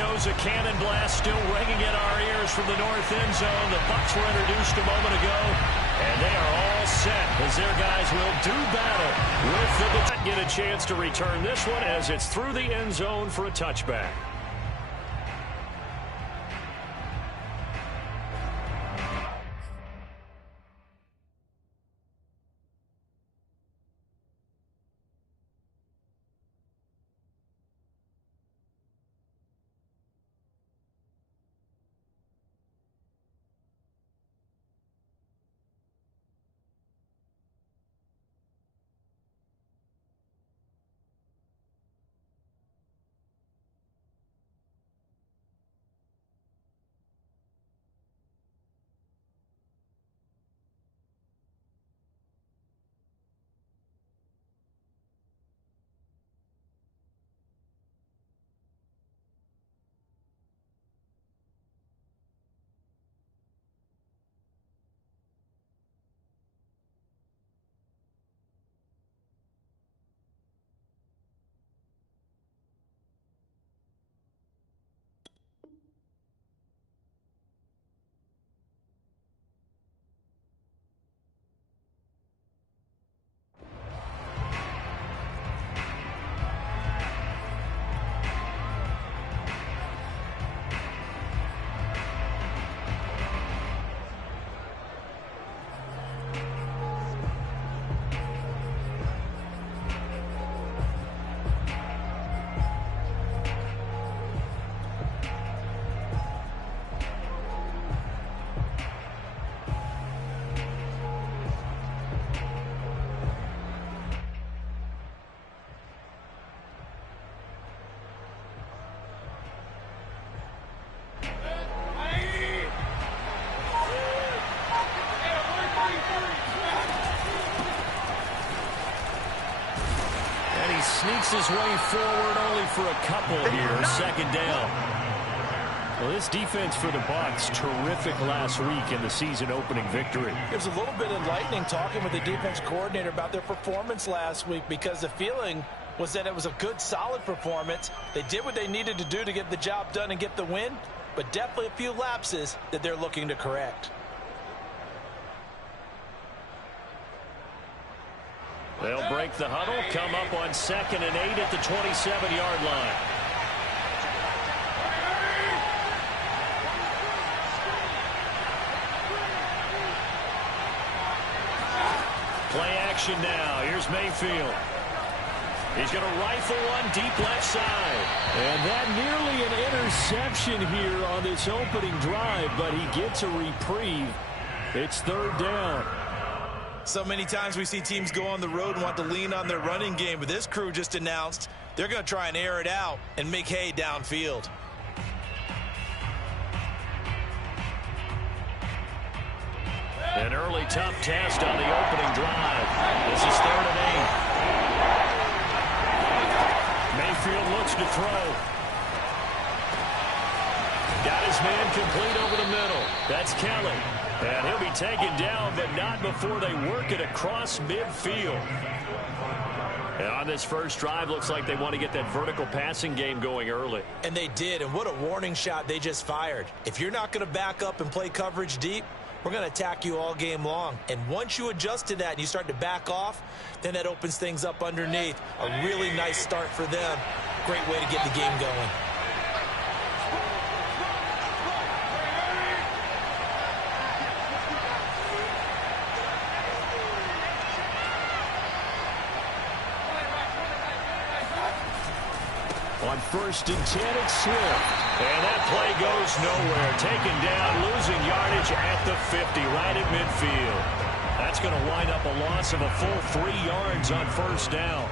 goes a cannon blast, still ringing in our ears from the north end zone. The Bucs were introduced a moment ago, and they are all set as their guys will do battle with the get a chance to return this one as it's through the end zone for a touchback. Sneaks his way forward only for a couple here. Second down. Well, this defense for the Bucs, terrific last week in the season-opening victory. It was a little bit enlightening talking with the defense coordinator about their performance last week because the feeling was that it was a good, solid performance. They did what they needed to do to get the job done and get the win, but definitely a few lapses that they're looking to correct. They'll break the huddle, come up on 2nd and 8 at the 27-yard line. Play action now. Here's Mayfield. He's going to rifle one deep left side. And that nearly an interception here on this opening drive, but he gets a reprieve. It's 3rd down. So many times we see teams go on the road and want to lean on their running game, but this crew just announced they're going to try and air it out and make hay downfield. An early tough test on the opening drive. This is 3rd and 8. Mayfield looks to throw. Got his man complete over the middle. That's Kelly. And he'll be taken down, but not before they work it across midfield. And on this first drive, looks like they want to get that vertical passing game going early. And they did, and what a warning shot they just fired. If you're not going to back up and play coverage deep, we're going to attack you all game long. And once you adjust to that and you start to back off, then that opens things up underneath. A really nice start for them. Great way to get the game going. On 1st and 10, it's Swift. And that play goes nowhere. Taken down, losing yardage at the 50, right at midfield. That's going to wind up a loss of a full 3 yards on 1st down.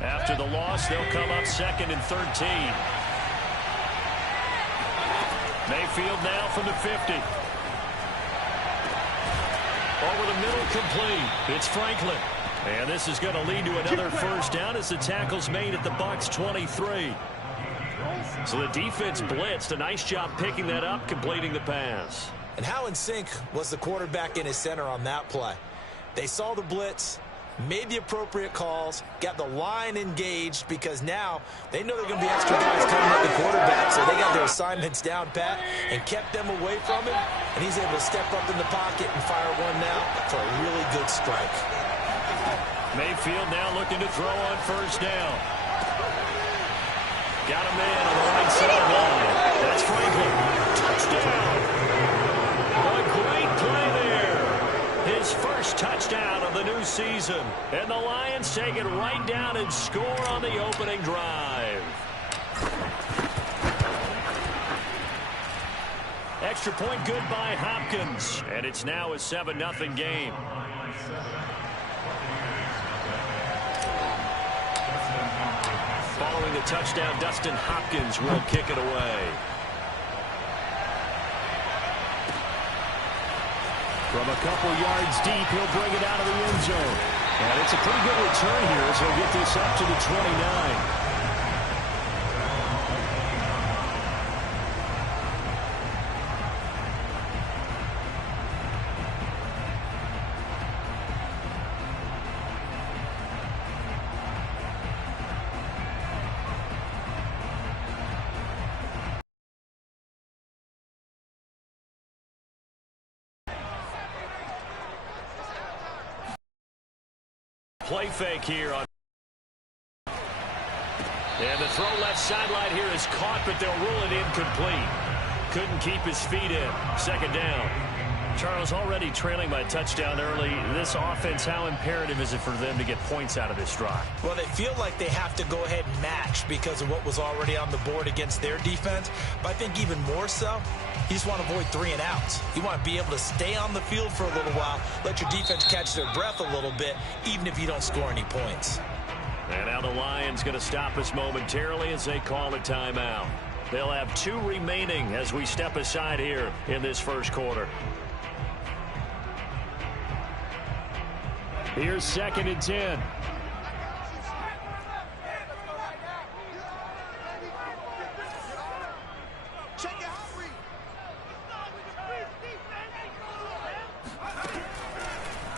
After the loss, they'll come up 2nd and 13. Mayfield now from the 50. the middle complete. It's Franklin. And this is going to lead to another first down as the tackle's made at the Bucs 23. So the defense blitzed. A nice job picking that up, completing the pass. And how in sync was the quarterback in his center on that play? They saw the blitz, made the appropriate calls, got the line engaged because now they know they're going to be extra guys coming at the quarterback. So they got their assignments down pat and kept them away from him. And he's able to step up in the pocket and fire one now for a really good strike. Mayfield now looking to throw on first down. Got a man on the right sideline. That's Franklin. Touchdown. A great play there. His first touchdown of the new season. And the Lions take it right down and score on the opening drive. Extra point good by Hopkins. And it's now a 7-0 game. Following the touchdown, Dustin Hopkins will kick it away. From a couple yards deep, he'll bring it out of the end zone. And it's a pretty good return here as he'll get this up to the 29. Play fake here on. And the throw left sideline here is caught, but they'll rule it incomplete. Couldn't keep his feet in. Second down. Charles, already trailing by touchdown early. This offense, how imperative is it for them to get points out of this drive? Well, they feel like they have to go ahead and match because of what was already on the board against their defense. But I think even more so, you just want to avoid 3 and outs. You want to be able to stay on the field for a little while, let your defense catch their breath a little bit, even if you don't score any points. And now the Lions going to stop us momentarily as they call a timeout. They'll have 2 remaining as we step aside here in this first quarter. Here's 2nd and 10.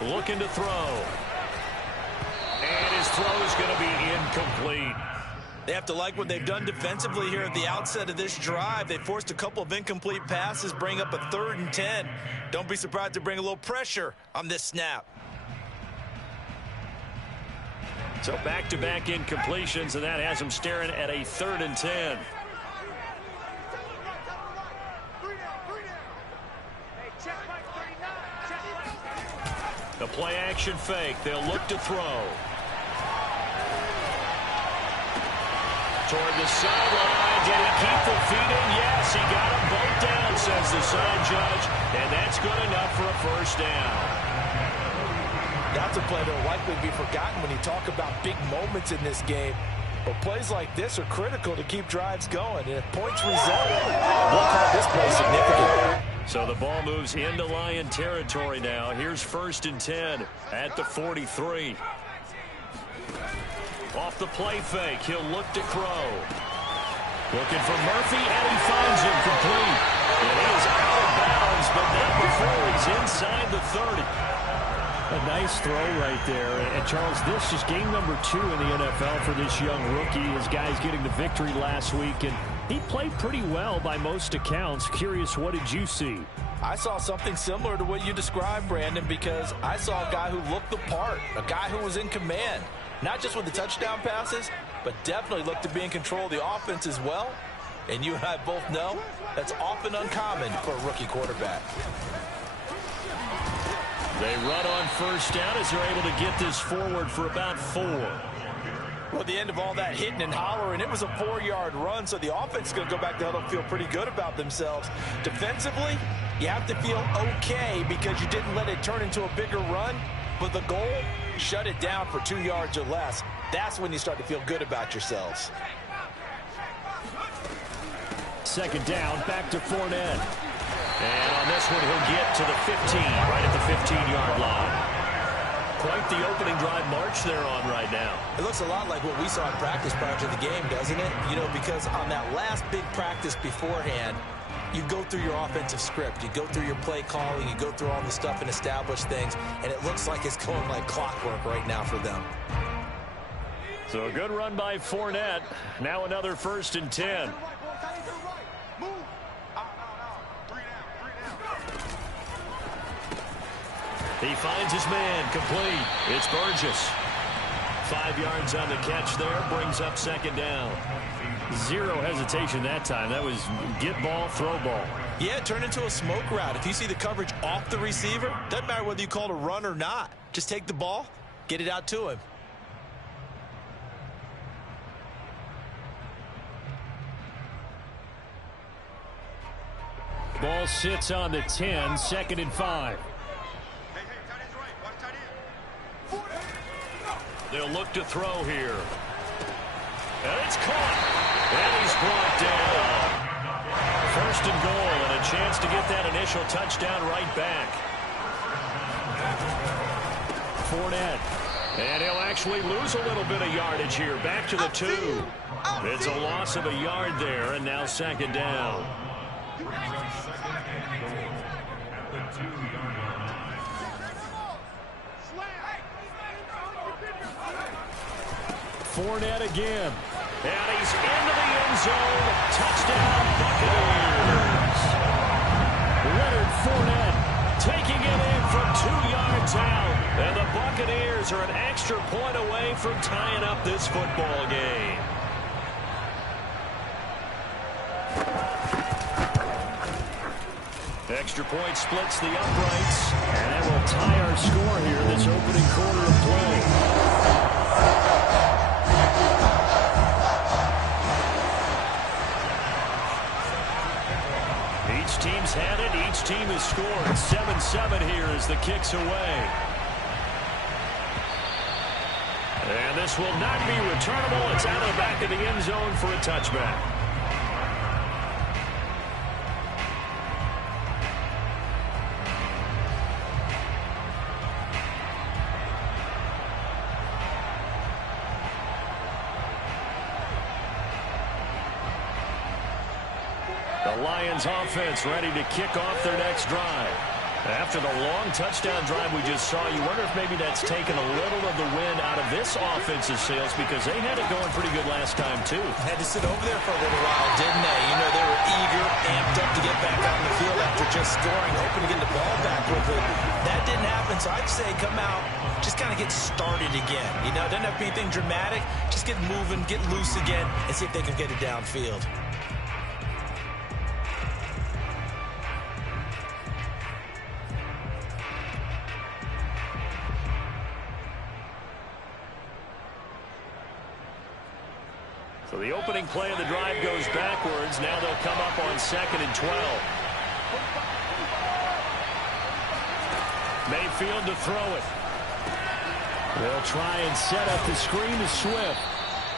Looking to throw. And his throw is going to be incomplete. They have to like what they've done defensively here at the outset of this drive. They forced a couple of incomplete passes, bring up a 3rd and 10. Don't be surprised to bring a little pressure on this snap. So back-to-back incompletions, and that has them staring at a 3rd and 10. The play-action fake. They'll look to throw. Toward the sideline. Did he keep the feet in? Yes, he got them both down, says the sign judge. And that's good enough for a first down. That's a play that will likely be forgotten when you talk about big moments in this game. But plays like this are critical to keep drives going. And if points result, we'll call this play significant. So the ball moves into Lion territory now. Here's 1st and 10 at the 43. Off the play fake, he'll look to throw. Looking for Murphy, and he finds him complete. And he is out of bounds, but not before he's inside the 30. A nice throw right there. And Charles, this is game number 2 in the NFL for this young rookie. His guys getting the victory last week, and he played pretty well by most accounts. Curious, what did you see? I saw something similar to what you described, Brandon, because I saw a guy who looked the part, a guy who was in command, not just with the touchdown passes, but definitely looked to be in control of the offense as well. And you and I both know that's often uncommon for a rookie quarterback. They run on first down as they're able to get this forward for about 4. Well, at the end of all that hitting and hollering, it was a 4-yard run, so the offense is going to go back to huddle and feel pretty good about themselves. Defensively, you have to feel okay because you didn't let it turn into a bigger run, but the goal, shut it down for 2 yards or less. That's when you start to feel good about yourselves. 2nd down, back to Fournette. And on this one, he'll get to the 15, right at the 15-yard line. quite the opening drive march they're on right now. It looks a lot like what we saw in practice prior to the game, doesn't it? You know, because on that last big practice beforehand, you go through your offensive script. You go through your play calling. You go through all the stuff and establish things. And it looks like it's going like clockwork right now for them. So a good run by Fournette. Now another 1st and 10. He finds his man, complete. It's Burgess. 5 yards on the catch there, brings up 2nd down. Zero hesitation that time. That was get ball, throw ball. Yeah, it turned into a smoke route. If you see the coverage off the receiver, doesn't matter whether you call it a run or not. Just take the ball, get it out to him. Ball sits on the 10, 2nd and 5. They'll look to throw here. And it's caught. And he's brought down. 1st and goal, and a chance to get that initial touchdown right back. Fournette. And he'll actually lose a little bit of yardage here. Back to the 2. It's a loss of a yard there, and now 2nd down. Fournette again. And he's into the end zone. Touchdown, Buccaneers. Leonard Fournette taking it in from 2 yards out. And the Buccaneers are an extra point away from tying up this football game. Extra point splits the uprights. And that will tie our score here this opening quarter of play. Each team's had it. Each team has scored. 7-7 here as the kick's away. And this will not be returnable. It's out of the back of the end zone for a touchback. The Lions offense ready to kick off their next drive. After the long touchdown drive we just saw, you wonder if maybe that's taken a little of the wind out of this offensive sails, because they had it going pretty good last time too. Had to sit over there for a little while, didn't they? You know, they were eager, amped up to get back out in the field after just scoring, hoping to get the ball back quickly. That didn't happen, so I'd say come out, just kind of get started again. You know, it doesn't have to be anything dramatic. Just get moving, get loose again, and see if they can get it downfield. So the opening play of the drive goes backwards. Now they'll come up on 2nd and 12. Mayfield to throw it. They'll try and set up the screen to Swift.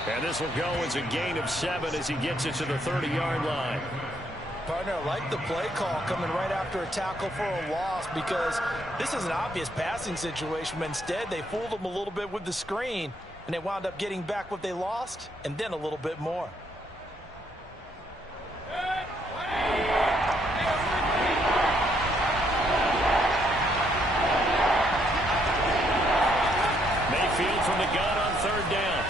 And this will go as a gain of 7 as he gets it to the 30-yard line. Partner, I like the play call coming right after a tackle for a loss, because this is an obvious passing situation, but instead they fooled them a little bit with the screen, and they wound up getting back what they lost and then a little bit more. Mayfield from the gun on 3rd down.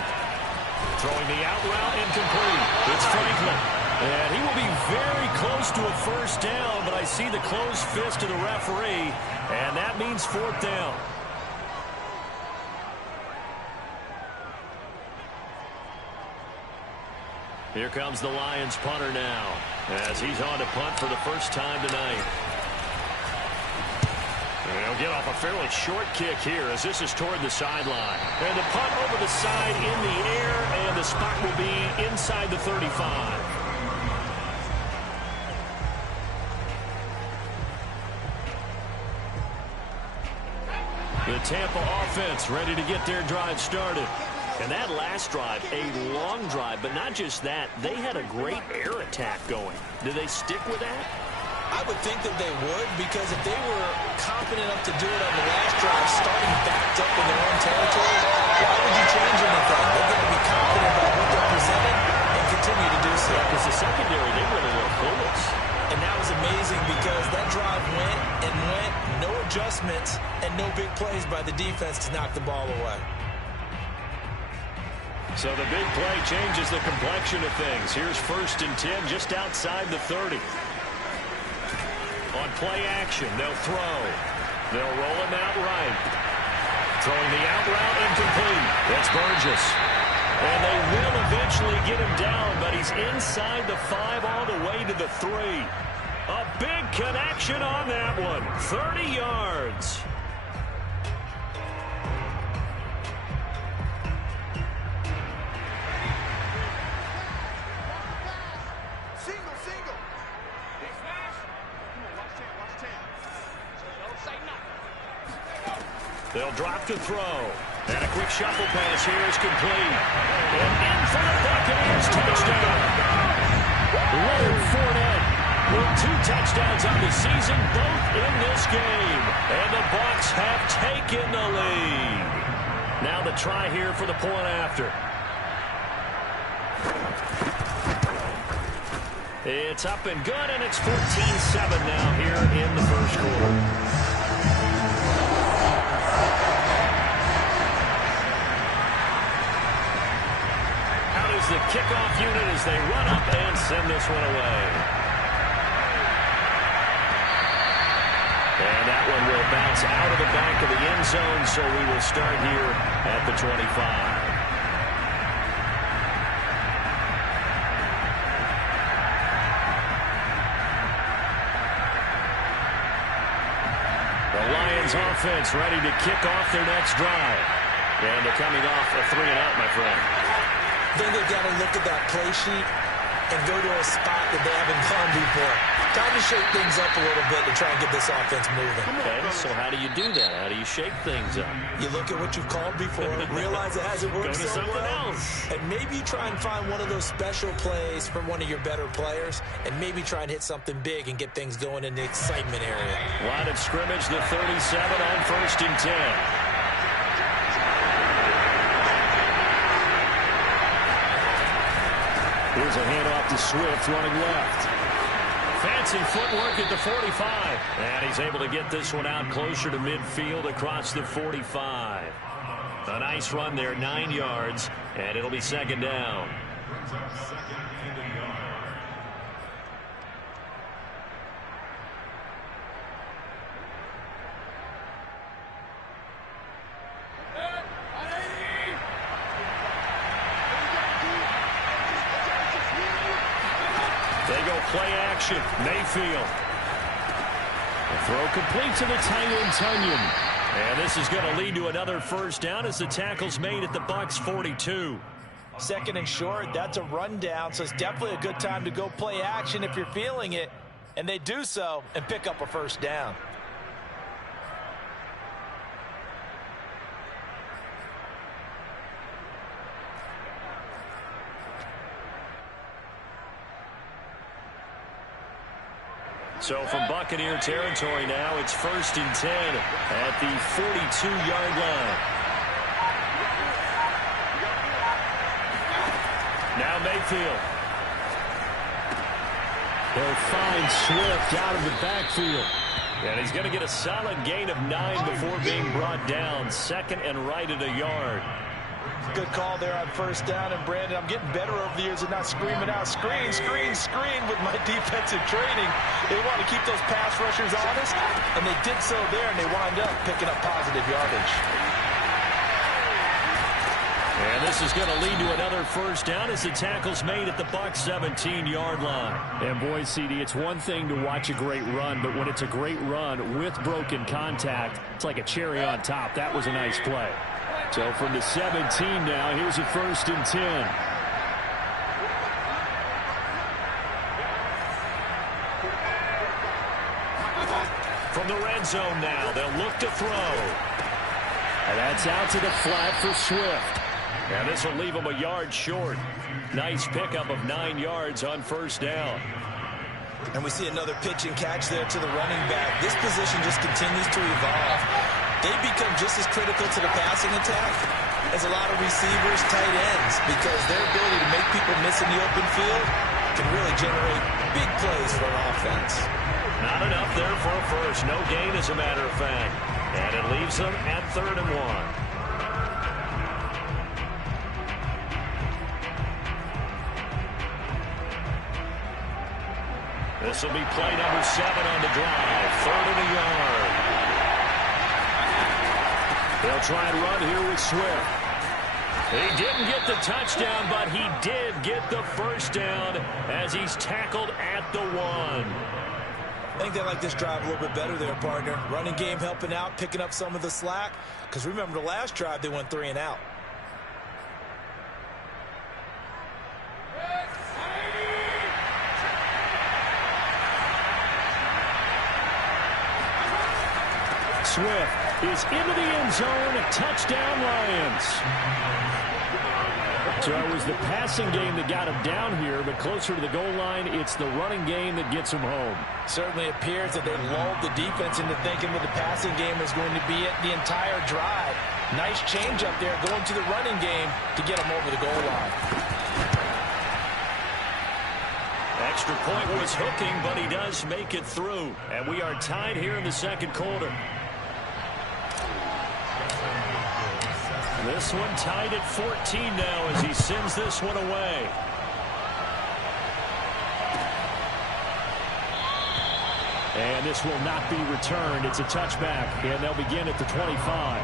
Throwing the out route, incomplete. It's Franklin. And he will be very close to a 1st down, but I see the closed fist of the referee, and that means 4th down. Here comes the Lions punter now, as he's on to punt for the first time tonight. And he'll get off a fairly short kick here, as this is toward the sideline. And the punt over the side in the air, and the spot will be inside the 35. The Tampa offense ready to get their drive started. And that last drive, a long drive, but not just that, they had a great air attack going. Do they stick with that? I would think that they would, because if they were confident enough to do it on the last drive, starting backed up in adjustments and no big plays by the defense to knock the ball away. So the big play changes the complexion of things. Here's 1st and 10 just outside the 30. On play action, they'll throw. They'll roll him out right. Throwing the out route incomplete. That's Burgess. And they will eventually get him down, but he's inside the 5 all the way to the 3. A big connection on that one. 30 yards. They'll drop to throw. And a quick shuffle pass here is complete. And in for the Buccaneers touchdown. Leonard Fournette with 2 touchdowns on the season, both in this game. And the Bucs have taken the lead. Now the try here for the point after. It's up and good, and it's 14-7 now here in the first quarter. The kickoff unit as they run up and send this one away. And that one will bounce out of the back of the end zone, so we will start here at the 25. The Lions offense ready to kick off their next drive. And they're coming off a 3-and-out, my friend. I think they've got to look at that play sheet and go to a spot that they haven't gone before. Time to shake things up a little bit to try and get this offense moving. Okay, so how do you do that? How do you shake things up? You look at what you've called before, realize it hasn't worked so well, and maybe you try and find one of those special plays from one of your better players, and maybe try and hit something big and get things going in the excitement area. Line of scrimmage, the 37 on 1st and 10. Here's a handoff to Swift running left. Fancy footwork at the 45. And he's able to get this one out closer to midfield across the 45. A nice run there, 9 yards, and it'll be 2nd down. They go play action. Mayfield. The throw complete to the tight end, Tunyon. And this is going to lead to another 1st down as the tackle's made at the Bucs 42. 2nd and short, that's a rundown, so it's definitely a good time to go play action if you're feeling it. And they do so and pick up a 1st down. So from Buccaneer territory now, it's 1st and 10 at the 42-yard line. Now Mayfield. They'll find Swift out of the backfield. And he's going to get a solid gain of 9 before being brought down. 2nd and right at a yard. Good call there on 1st down. And, Brandon, I'm getting better over the years at not screaming out, screen, screen, screen with my defensive training. They want to keep those pass rushers honest, and they did so there, and they wound up picking up positive yardage. And this is going to lead to another 1st down as the tackle's made at the Bucs 17-yard line. And, boy, CD, it's one thing to watch a great run, but when it's a great run with broken contact, it's like a cherry on top. That was a nice play. So from the 17 now, here's a 1st and 10. From the red zone now, they'll look to throw. And that's out to the flat for Swift. And this will leave him a yard short. Nice pickup of 9 yards on 1st down. And we see another pitch and catch there to the running back. This position just continues to evolve. They become just as critical to the passing attack as a lot of receivers, tight ends, because their ability to make people miss in the open field can really generate big plays for an offense. Not enough there for a first. No gain, as a matter of fact. And it leaves them at 3rd and 1. This will be play number 7 on the drive. 3rd and a yard. They'll try and run here with Swift. He didn't get the touchdown, but he did get the first down as he's tackled at the 1. I think they like this drive a little bit better there, partner. Running game helping out, picking up some of the slack. Because remember the last drive, they went 3 and out. Swift is into the end zone. Touchdown, Lions. So it was the passing game that got him down here, but closer to the goal line, it's the running game that gets him home. Certainly appears that they lulled the defense into thinking that the passing game was going to be it the entire drive. Nice change up there going to the running game to get him over the goal line. Extra point was hooking, but he does make it through. And we are tied here in the second quarter. This one tied at 14 now as he sends this one away. And this will not be returned. It's a touchback, and they'll begin at the 25.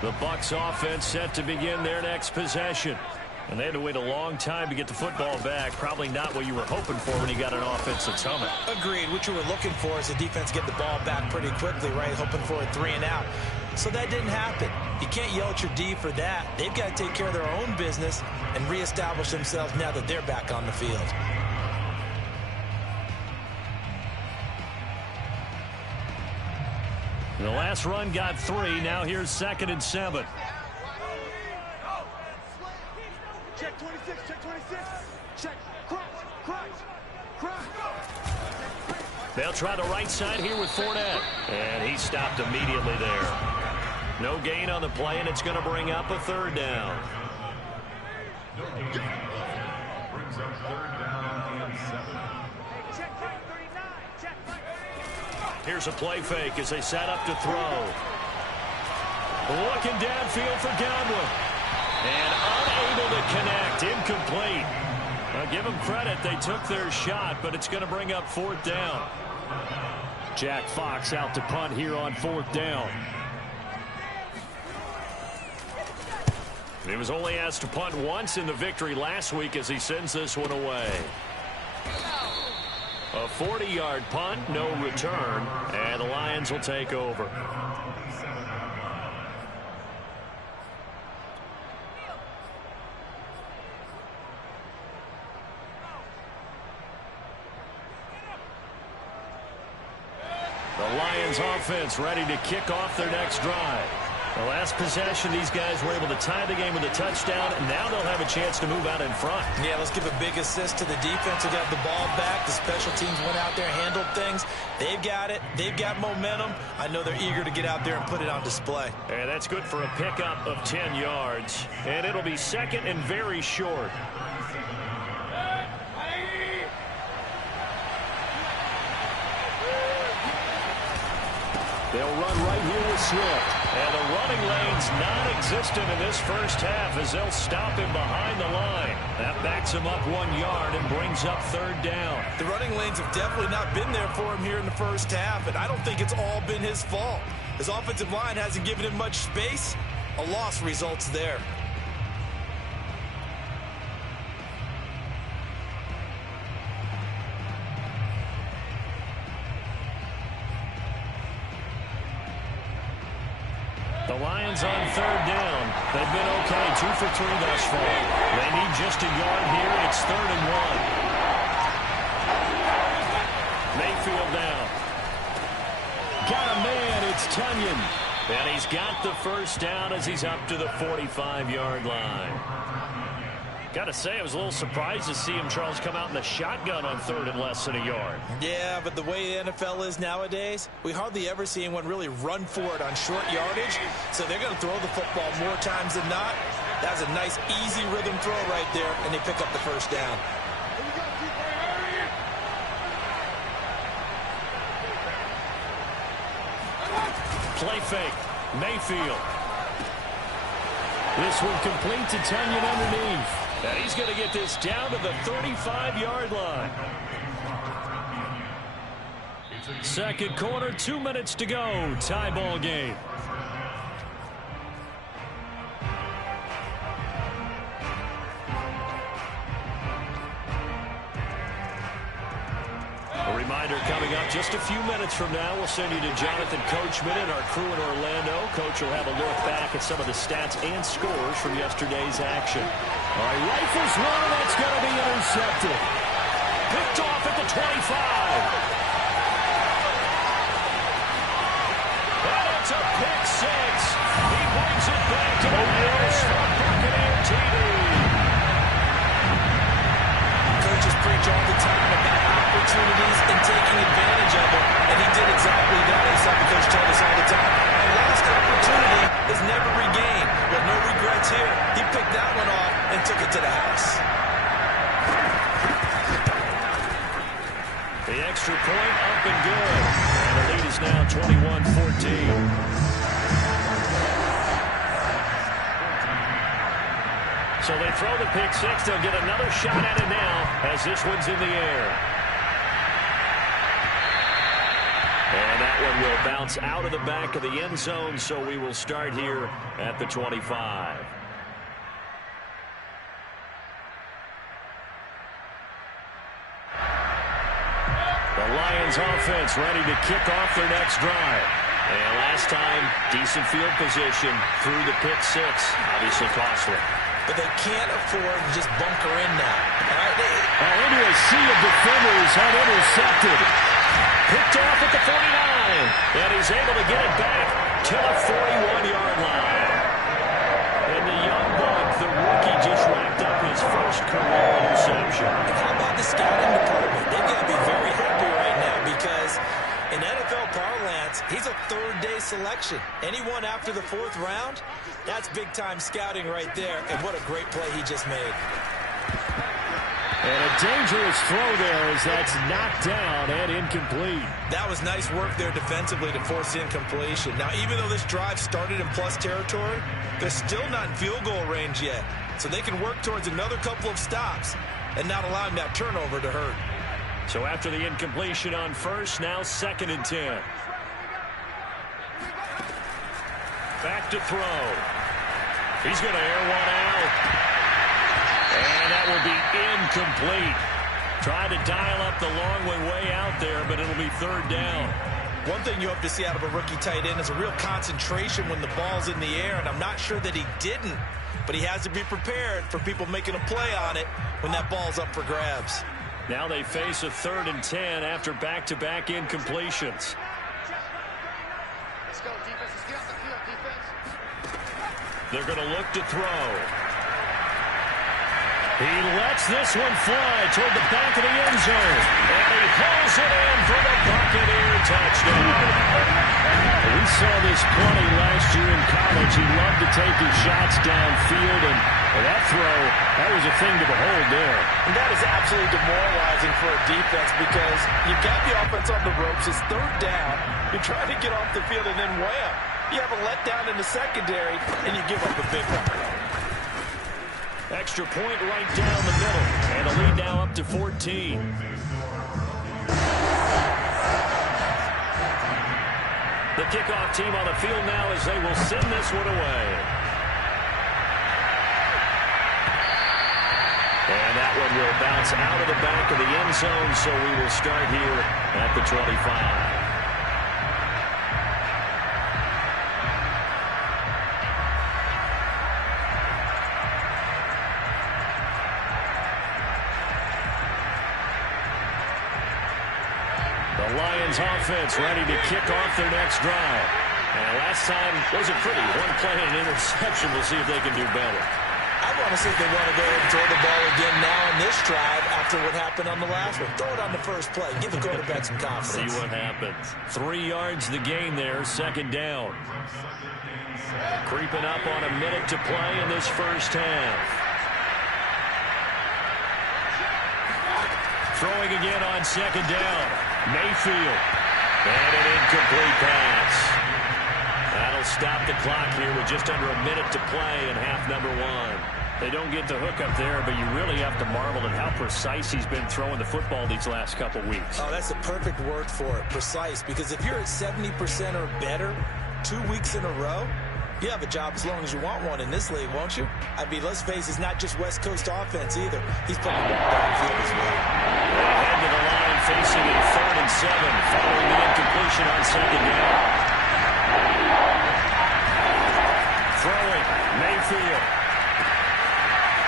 The Bucs offense set to begin their next possession. And they had to wait a long time to get the football back. Probably not what you were hoping for when you got an offense that's humming. Agreed. What you were looking for is the defense get the ball back pretty quickly, right? Hoping for a 3 and out. So that didn't happen. You can't yell at your D for that. They've got to take care of their own business and reestablish themselves now that they're back on the field. The last run got 3. Now here's 2nd and 7. Check 26, check 26. Check, cross. They'll try the right side here with Fournette. And he stopped immediately there. No gain on the play, and it's going to bring up a 3rd down. Brings up 3rd down and 7. Here's a play fake as they set up to throw. Looking downfield for Godwin. And unable to connect. Incomplete. I'll give them credit. They took their shot, but it's going to bring up 4th down. Jack Fox out to punt here on 4th down. He was only asked to punt once in the victory last week as he sends this one away. A 40-yard punt, no return, and the Lions will take over. The Lions offense ready to kick off their next drive. The last possession, these guys were able to tie the game with a touchdown, and now they'll have a chance to move out in front. Yeah, let's give a big assist to the defense who got the ball back. The special teams went out there, handled things. They've got it. They've got momentum. I know they're eager to get out there and put it on display. And that's good for a pickup of 10 yards. And it'll be 2nd and very short. They'll run right here with Swift. And the running lane's non-existent in this first half as they'll stop him behind the line. That backs him up 1 yard and brings up 3rd down. The running lanes have definitely not been there for him here in the first half, and I don't think it's all been his fault. His offensive line hasn't given him much space. A loss results there. The Lions on 3rd down. They've been okay, 2 for 3 thus far. They need just a yard here. It's 3rd and 1. Mayfield down. Got a man. It's Tunyon. And he's got the first down as he's up to the 45-yard line. Got to say, I was a little surprised to see him, Charles, come out in the shotgun on 3rd and less than a yard. Yeah, but the way the NFL is nowadays, we hardly ever see anyone really run for it on short yardage. So they're going to throw the football more times than not. That was a nice, easy rhythm throw right there, and they pick up the first down. Play fake. Mayfield. This one complete to Tunyon underneath. And he's going to get this down to the 35-yard line. Second quarter, 2 minutes to go. Tie ball game. A reminder coming up just a few minutes from now. We'll send you to Jonathan Coachman and our crew in Orlando. Coach will have a look back at some of the stats and scores from yesterday's action. All right, rifles one, and that's going to be intercepted. Picked off at the 25. And it's a pick six. He brings it back to the house from Buccaneer TV. Coaches preach all the time about opportunities and taking advantage of them, and he did exactly that. That's something Coach told us all the time. A lost opportunity is never regained. Well, no regrets here. He picked that one off and took it to the house. The extra point up and good. And the lead is now 21-14. So they throw the pick six. They'll get another shot at it now as this one's in the air. And that one will bounce out of the back of the end zone, so we will start here at the 25. The Lions offense ready to kick off their next drive. And last time, decent field position through the pick six. Obviously costly. But they can't afford to just bunker in now. All right, into a sea of defenders, unintercepted. Picked off at the 49. And he's able to get it back to the 41-yard line. And the young buck, the rookie, just racked up his first career interception. how about the scouting department? They've got to be very happy right now because in NFL parlance, he's a third-day selection. Anyone after the 4th round, that's big-time scouting right there. And what a great play he just made. And a dangerous throw there as that's knocked down and incomplete. That was nice work there defensively to force incompletion. Now, even though this drive started in plus territory, they're still not in field goal range yet. So they can work towards another couple of stops and not allowing that turnover to hurt. So after the incompletion on first, now 2nd and 10. Back to throw. He's going to air one out. And that will be incomplete. Trying to dial up the long way out there, but it'll be 3rd down. One thing you hope to see out of a rookie tight end is a real concentration when the ball's in the air, and I'm not sure that he didn't, but he has to be prepared for people making a play on it when that ball's up for grabs. Now they face a 3rd and 10 after back-to-back incompletions. Let's go, defense. Let's get off the field, defense. They're going to look to throw. He lets this one fly toward the back of the end zone. And he pulls it in for the Buccaneer touchdown. We saw this plenty last year in college. He loved to take his shots downfield, and that throw, that was a thing to behold there. And that is absolutely demoralizing for a defense because you've got the offense on the ropes. It's 3rd down. You're trying to get off the field, and then wham. You have a letdown in the secondary, and you give up a big one. Extra point right down the middle. And a lead now up to 14. The kickoff team on the field now as they will send this one away. And that one will bounce out of the back of the end zone, so we will start here at the 25. The Lions offense ready to kick off their next drive. And last time wasn't pretty. One play and an interception. We'll see if they can do better. I I want to see if they want to go and throw the ball again now on this drive after what happened on the last one. Throw it on the first play. Give the quarterback some confidence. See what happens. 3 yards the gain there, second down. Creeping up on a minute to play in this first half. Throwing again on second down. Mayfield. And an incomplete pass. That'll stop the clock here with just under a minute to play in half number 1. They don't get the hook up there, but you really have to marvel at how precise he's been throwing the football these last couple weeks. Oh, that's a perfect word for it, precise, because if you're at 70% or better 2 weeks in a row, you have a job as long as you want one in this league, won't you? I mean, let's face it, it's not just West Coast offense either. He's putting the ball downfield as well. Head to the line, facing a 3rd and 7, following the incompletion on second down. Throwing, Mayfield.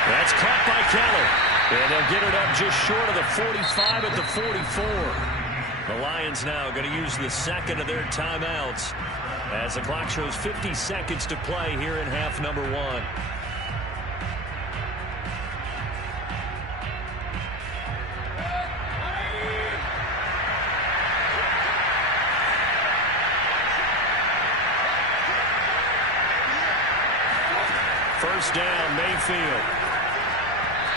That's caught by Keller. And they'll get it up just short of the 45 at the 44. The Lions now going to use the second of their timeouts as the clock shows 50 seconds to play here in half number 1. First down, Mayfield.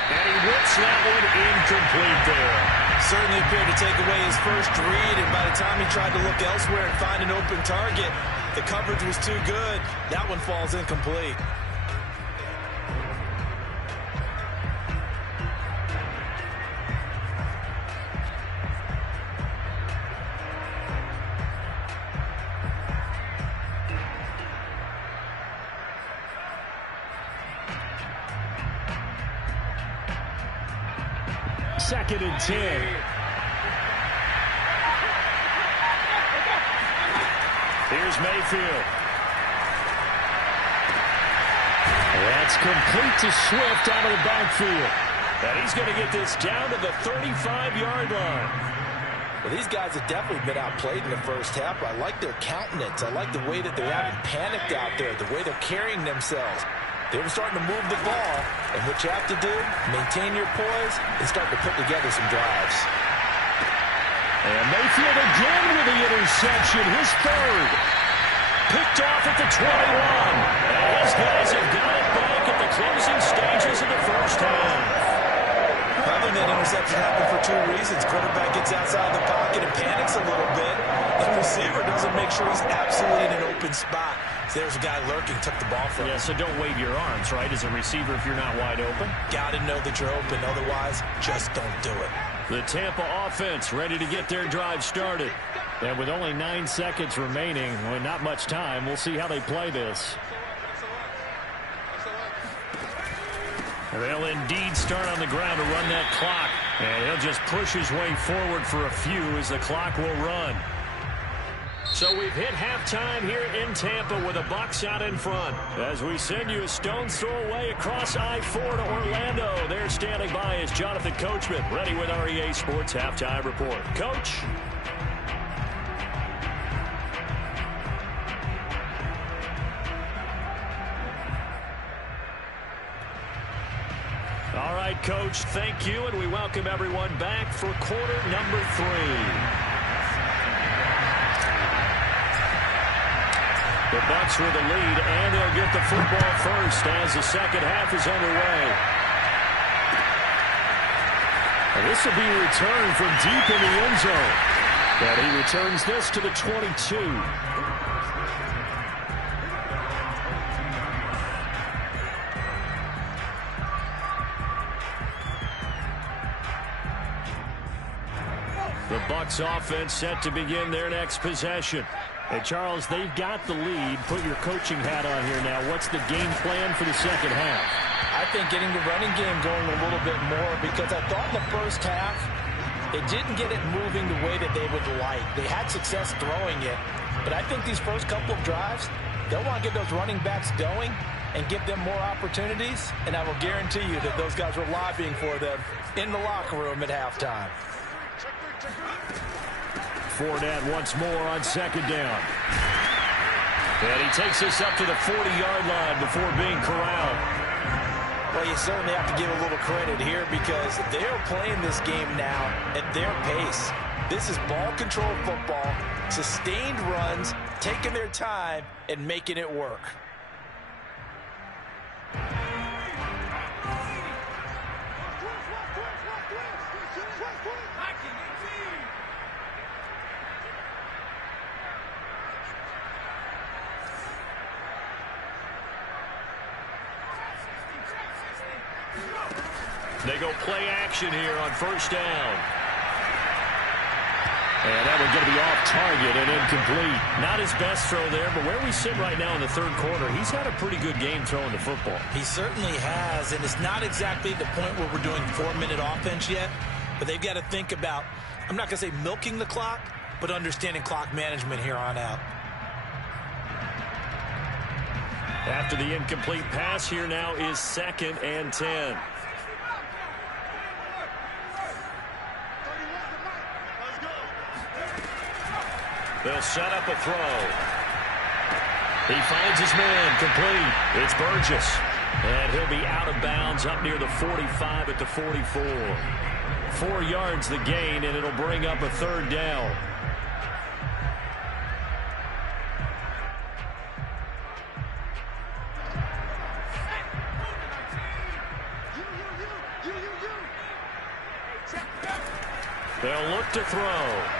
And he whips that one incomplete there. Certainly appeared to take away his first read, and by the time he tried to look elsewhere and find an open target, the coverage was too good. That one falls incomplete. Second and 10. Here's Mayfield. That's complete to Swift out of the backfield. And he's going to get this down to the 35-yard line. Well, these guys have definitely been outplayed in the first half. I like their countenance. I like the way that they haven't panicked out there, the way they're carrying themselves. They were starting to move the ball, and what you have to do, maintain your poise and start to put together some drives. And Mayfield again with the interception, his 3rd. Picked off at the 21. And these guys have got it back at the closing stages of the first half. I think that interception happened for 2 reasons. Quarterback gets outside the pocket and panics a little bit. The receiver doesn't make sure he's absolutely in an open spot. So there's a guy lurking, took the ball from him. Yeah, so don't wave your arms, right, as a receiver if you're not wide open. Got to know that you're open. Otherwise, just don't do it. The Tampa offense ready to get their drive started. And with only 9 seconds remaining, well, not much time, we'll see how they play this. They'll indeed start on the ground to run that clock. And he'll just push his way forward for a few as the clock will run. So we've hit halftime here in Tampa with the Bucs out in front. As we send you a stone's throw away across I-4 to Orlando. There standing by is Jonathan Coachman, ready with our EA Sports Halftime Report. Coach. All right, Coach, thank you, and we welcome everyone back for quarter number 3. The Bucs with the lead, and they'll get the football first as the second half is underway. And this will be returned from deep in the end zone. And he returns this to the 22. The Bucs offense set to begin their next possession. Hey, Charles, they've got the lead. Put your coaching hat on here now. What's the game plan for the second half? I think getting the running game going a little bit more, because I thought in the first half they didn't get it moving the way that they would like. They had success throwing it, but I think these first couple of drives, they'll want to get those running backs going and give them more opportunities, and I will guarantee you that those guys were lobbying for them in the locker room at halftime. Fournette once more on second down. And he takes us up to the 40-yard line before being corralled. Well, you certainly have to give a little credit here because they're playing this game now at their pace. This is ball control football, sustained runs, taking their time and making it work. They go play action here on first down. And that one's going to be off target and incomplete. Not his best throw there, but where we sit right now in the third quarter, he's had a pretty good game throwing the football. He certainly has, and it's not exactly the point where we're doing 4-minute offense yet, but they've got to think about, I'm not going to say milking the clock, but understanding clock management here on out. After the incomplete pass, here now is 2nd and 10. They'll set up a throw. He finds his man, complete. It's Burgess. And he'll be out of bounds up near the 45 at the 44. 4 yards the gain, and it'll bring up a third down. They'll look to throw.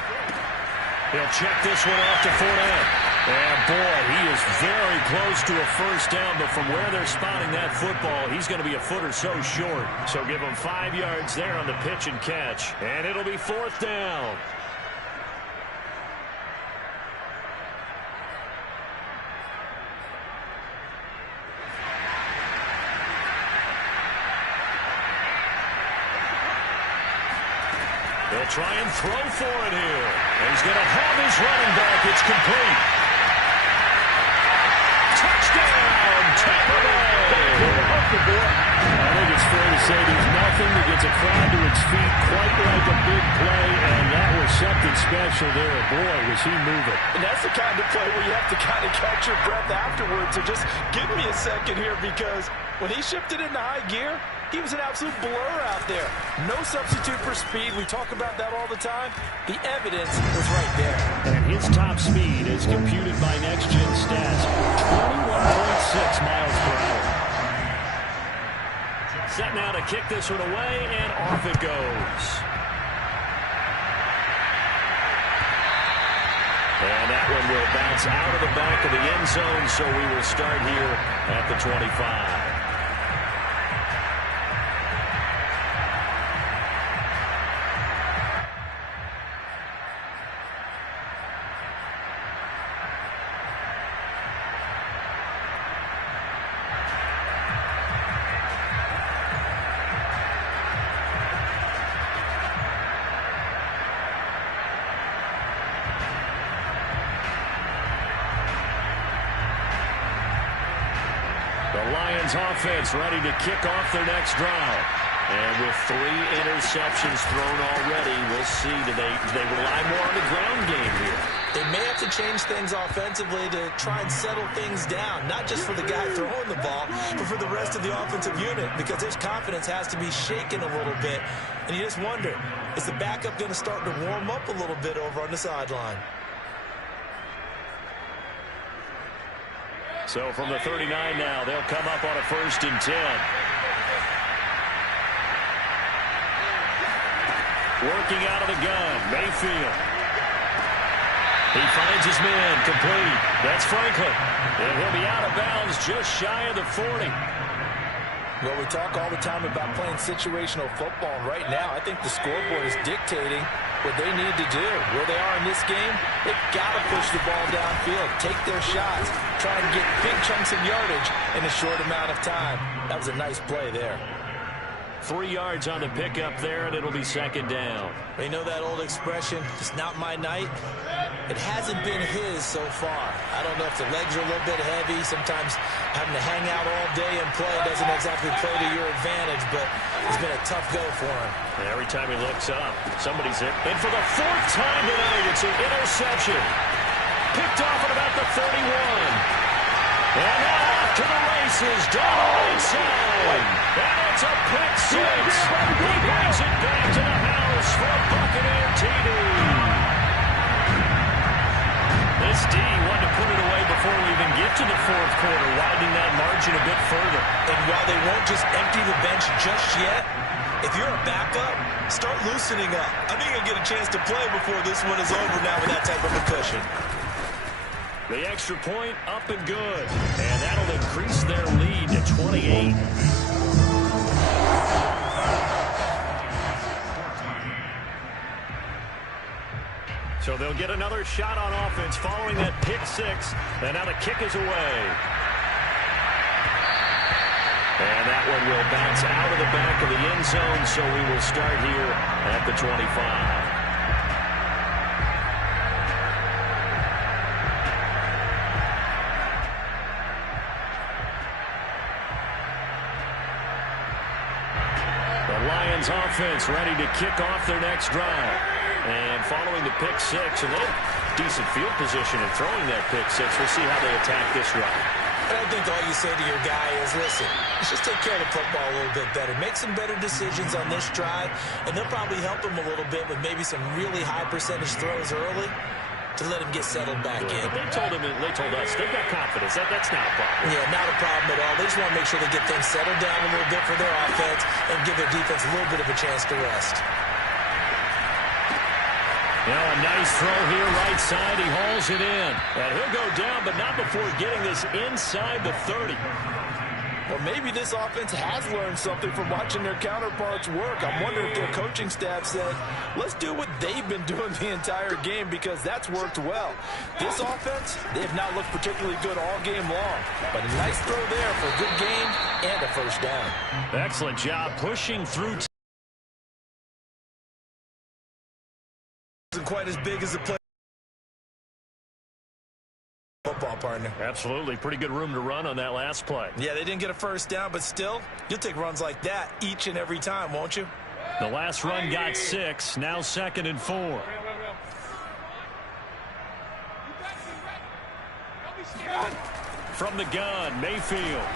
He'll check this one off to Fournette. And, boy, he is very close to a first down, but from where they're spotting that football, he's going to be a foot or so short. So give him 5 yards there on the pitch and catch. And it'll be 4th down. They'll try and throw for it here. And he's going to have his running back. It's complete. Touchdown, Tampa Bay. I think it's fair to say there's nothing that gets a crowd to its feet quite like a big play, and that was something special there. Boy, was he moving. And that's the kind of play where you have to kind of catch your breath afterwards. So just give me a second here, because when he shifted into high gear, he was an absolute blur out there. No substitute for speed. We talk about that all the time. The evidence was right there. And his top speed is computed by Next Gen Stats, 21.6 miles per hour. Set now to kick this one away, and off it goes. And that one will bounce out of the back of the end zone, so we will start here at the 25. Offense ready to kick off their next drive. And with 3 interceptions thrown already, we'll see. Do they rely more on the ground game here? They may have to change things offensively to try and settle things down, not just for the guy throwing the ball, but for the rest of the offensive unit, because his confidence has to be shaken a little bit. And you just wonder, is the backup going to start to warm up a little bit over on the sideline? So from the 39 now, they'll come up on a 1st and 10. Working out of the gun, Mayfield. He finds his man, complete. That's Franklin. And he'll be out of bounds just shy of the 40. Well, we talk all the time about playing situational football. Right now, I think the scoreboard is dictating what they need to do. Where they are in this game, they've got to push the ball downfield, take their shots, try and get big chunks of yardage in a short amount of time. That was a nice play there. 3 yards on the pickup there, and it'll be 2nd down. You know that old expression, it's not my night? It hasn't been his so far. I don't know if the legs are a little bit heavy. Sometimes having to hang out all day and play doesn't exactly play to your advantage, but it's been a tough go for him. And every time he looks up, somebody's in. And for the 4th time tonight, it's an interception. Picked off at about the 31. And now off to the races. races down the right side. And it's a pick six. He brings it back to the house for a Buccaneer TD. This D wanted to put it away before we even get to the fourth quarter, widening that margin a bit further. And while they won't just empty the bench just yet, if you're a backup, start loosening up. I think you'll get a chance to play before this one is over now with that type of a cushion. The extra point up and good. And that'll increase their lead to 28. So they'll get another shot on offense following that pick six. And now the kick is away. And that one will bounce out of the back of the end zone, so we will start here at the 25. The Lions offense ready to kick off their next drive. And following the pick six, and they have decent field position in throwing that pick six. We'll see how they attack this drive. And I think all you say to your guy is, listen, let's just take care of the football a little bit better. Make some better decisions on this drive, and they'll probably help him a little bit with maybe some really high percentage throws early to let him get settled back in. But they told us, they've got confidence. That's not a problem. Yeah, not a problem at all. They just want to make sure they get things settled down a little bit for their offense and give their defense a little bit of a chance to rest. Now a nice throw here right side. He hauls it in. And he'll go down, but not before getting this inside the 30. Well, maybe this offense has learned something from watching their counterparts work. I'm wondering if their coaching staff said, let's do what they've been doing the entire game, because that's worked well. This offense, they have not looked particularly good all game long. But a nice throw there for a good gain and a first down. Excellent job pushing through. Isn't quite as big as the play. Football partner. Absolutely. Pretty good room to run on that last play. Yeah, they didn't get a first down, but still, you'll take runs like that each and every time, won't you? The last run got 6. Now 2nd and 4. From the gun, Mayfield.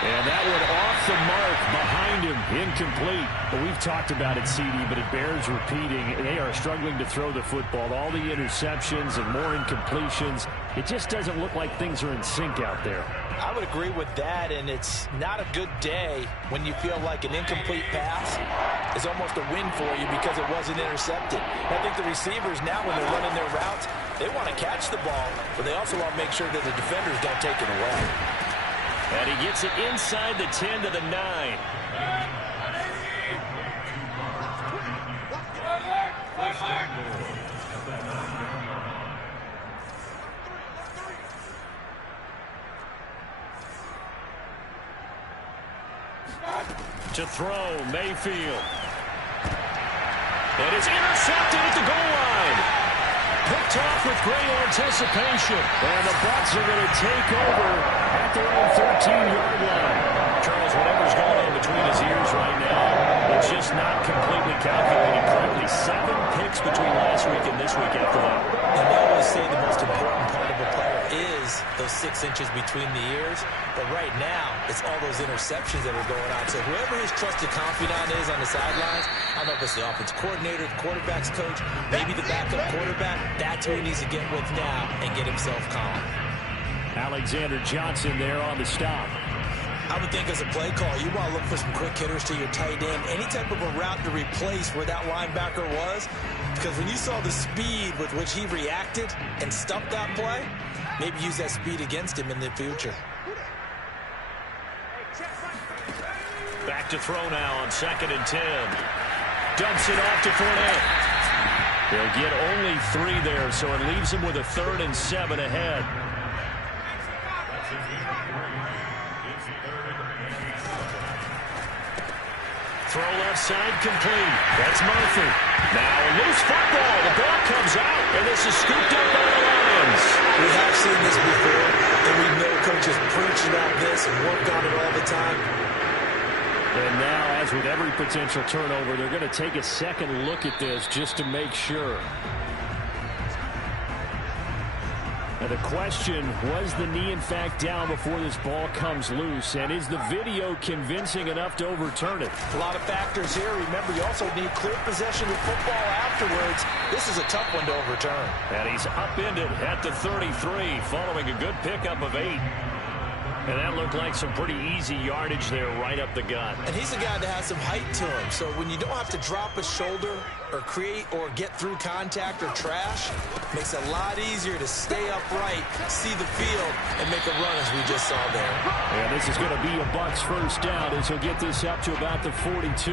And that one off the mark behind him, incomplete. Well, we've talked about it, CD, but it bears repeating. They are struggling to throw the football. All the interceptions and more incompletions. It just doesn't look like things are in sync out there. I would agree with that, and it's not a good day when you feel like an incomplete pass is almost a win for you because it wasn't intercepted. I think the receivers now, when they're running their routes, they want to catch the ball, but they also want to make sure that the defenders don't take it away. And he gets it inside the 10 to the 9. To throw, Mayfield. And it's intercepted at the goal line. Picked off with great anticipation. And the Bucs are going to take over at their own 13-yard line. Charles, whatever's going on between his ears right now, it's just not completely calculated correctly. 7 picks between last week and this week after that. And they always say the most important part of a player is those 6 inches between the ears. But right now, it's all those interceptions that are going on. So whoever his trusted confidant is on the sidelines, I don't know if it's the offense coordinator, the quarterback's coach, maybe the backup quarterback, that's who he needs to get with now and get himself calm. Alexander Johnson there on the stop. I would think as a play call, you want to look for some quick hitters to your tight end, any type of a route to replace where that linebacker was. Because when you saw the speed with which he reacted and stuffed that play, maybe use that speed against him in the future. Back to throw now on 2nd and 10. Dumps it off to Fournette. They'll get only 3 there, so it leaves them with a 3rd and 7 ahead. Throw left side complete. That's Murphy. Now a loose football. The ball comes out, and this is scooped up by the Lions. We have seen this before, and we know coaches preach about this and work on it all the time. And now, as with every potential turnover, they're going to take a second look at this just to make sure. The question, was the knee in fact down before this ball comes loose? And is the video convincing enough to overturn it? A lot of factors here. Remember, you also need clear possession of football afterwards. This is a tough one to overturn. And he's upended at the 33 following a good pickup of 8. And that looked like some pretty easy yardage there right up the gut. And he's a guy that has some height to him. So when you don't have to drop a shoulder or create or get through contact or trash, it makes it a lot easier to stay upright, see the field, and make a run as we just saw there. And this is going to be a Bucs first down as he'll get this up to about the 42.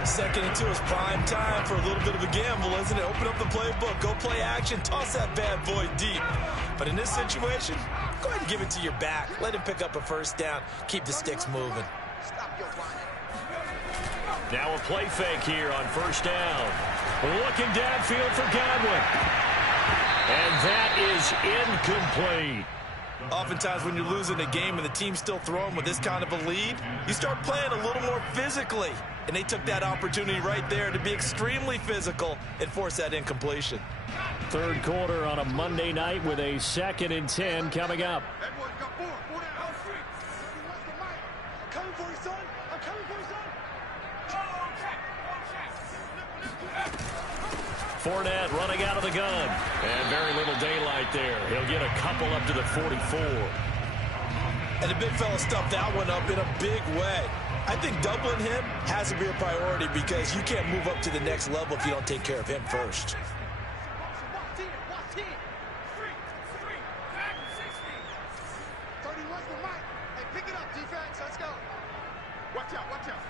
2nd and 2 is prime time for a little bit of a gamble, isn't it? Open up the playbook, go play action, toss that bad boy deep. But in this situation, go ahead and give it to your back. Let him pick up a first down. Keep the sticks moving. Now a play fake here on first down. Looking downfield for Godwin. And that is incomplete. Oftentimes when you're losing a game and the team's still throwing with this kind of a lead, you start playing a little more physically. And they took that opportunity right there to be extremely physical and force that incompletion. Third quarter on a Monday night with a 2nd and 10 coming up. Fournette running out of the gun. And very little daylight there. He'll get a couple up to the 44. And the big fella stuffed that one up in a big way. I think doubling him has to be a priority because you can't move up to the next level if you don't take care of him first. Watch out, watch out.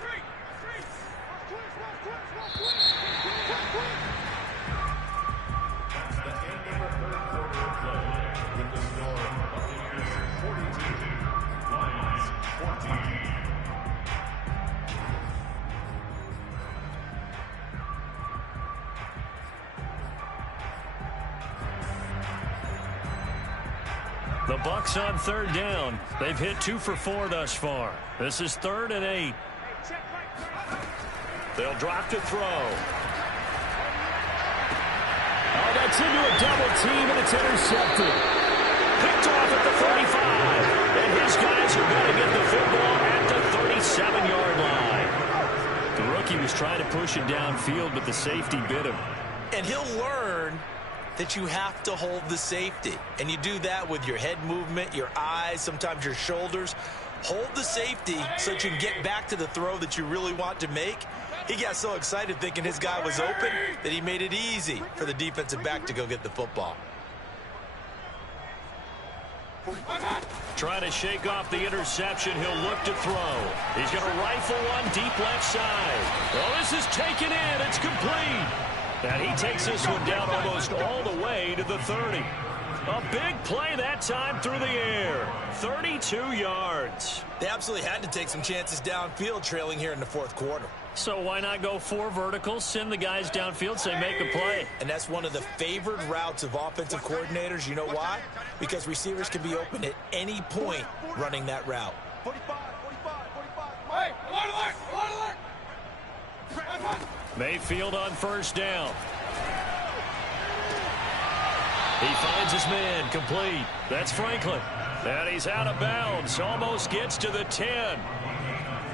With the score Buccaneers 42, Lions 14. The Bucs on third down. They've hit 2 for 4 thus far. This is 3rd and 8. They'll drop to throw. Oh, that's into a double team, and it's intercepted. Picked off at the 35. And his guys are going to get the football at the 37-yard line. The rookie was trying to push it downfield, but the safety bit him. And he'll learn that you have to hold the safety. And you do that with your head movement, your eyes, sometimes your shoulders. Hold the safety so that you can get back to the throw that you really want to make. He got so excited thinking his guy was open that he made it easy for the defensive back to go get the football. Trying to shake off the interception. He'll look to throw. He's going to rifle one deep left side. Well, this is taken in. It's complete. And he takes this one down almost all the way to the 30. A big play that time through the air. 32 yards. They absolutely had to take some chances downfield trailing here in the 4th quarter. So why not go 4 verticals, send the guys downfield, say make a play? And that's one of the favored routes of offensive coordinators. You know why? Because receivers can be open at any point running that route. 45, 45, 45. Hey, alert. Mayfield on first down. He finds his man, complete. That's Franklin. And he's out of bounds, almost gets to the 10.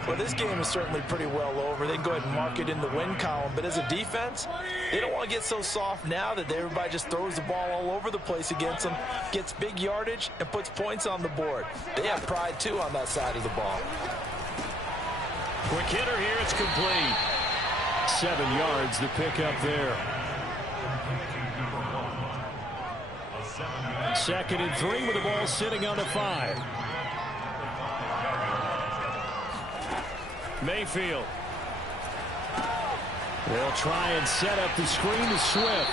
Well, this game is certainly pretty well over. They can go ahead and mark it in the win column. But as a defense, they don't want to get so soft now that everybody just throws the ball all over the place against them, gets big yardage, and puts points on the board. They have pride, too, on that side of the ball. Quick hitter here, it's complete. 7 yards, the pickup there. 2nd and 3 with the ball sitting on the 5. Mayfield. They'll try and set up the screen to Swift.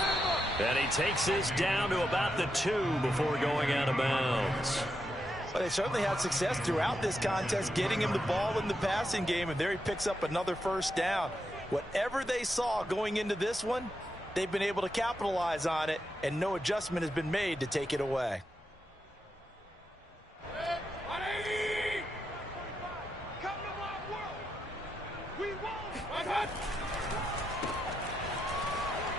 And he takes this down to about the 2 before going out of bounds. Well, they certainly had success throughout this contest, getting him the ball in the passing game, and there he picks up another first down. Whatever they saw going into this one, they've been able to capitalize on it, and no adjustment has been made to take it away.